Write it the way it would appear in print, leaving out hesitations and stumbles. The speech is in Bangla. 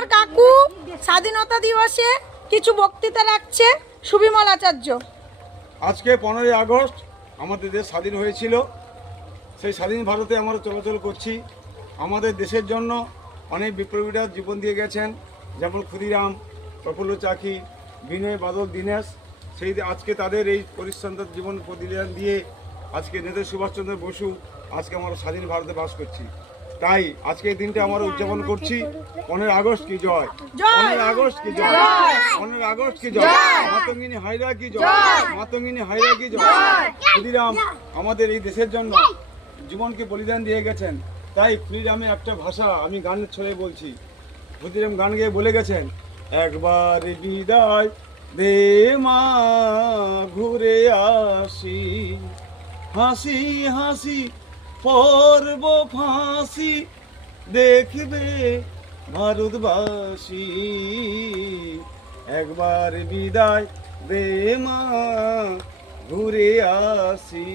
আমার কাকু স্বাধীনতা দিবসে কিছু বক্তৃতা রাখছে। সুবিমল আচার্য। আজকে 15ই আগস্ট আমাদের দেশ স্বাধীন হয়েছিল। সেই স্বাধীন ভারতে আমরা চলাচল করছি। আমাদের দেশের জন্য অনেক বিপ্লবীরা জীবন দিয়ে গেছেন, যেমন ক্ষুদিরাম, প্রফুল্ল চাকি, বিনয় বাদল, দীনেশ। সেই আজকে তাদের এই পরিশ্রান্ত জীবন প্রতিদান দিয়ে আজকে নেতাজি সুভাষচন্দ্র বসু আজকে আমরা স্বাধীন ভারতে বাস করছি। তাই আজকে এই দিনটা আমরা উদযাপন করছি। 15 আগস্ট কি জয়, 15 আগস্ট কি জয়, 15 আগস্ট কি জয়, মাতঙ্গিনী হাইরা কি জয়, মাতঙ্গিনী হাইরা কি জয়। ক্ষুদিরাম আমাদের এই দেশের জন্য জীবনকে বলিদান দিয়ে গেছেন। তাই ক্ষুদিরামে একটা ভাষা আমি গানের ছড়ে বলছি। ক্ষুদিরাম গান গেয়ে বলে গেছেন, একবার বিদায় দে মা, ঘুরে আসি, হাসি হাসি পর্ব ফাঁসি, দেখবে ভারতবাসী। একবার বিদায় দে মা, ঘুরে আসি।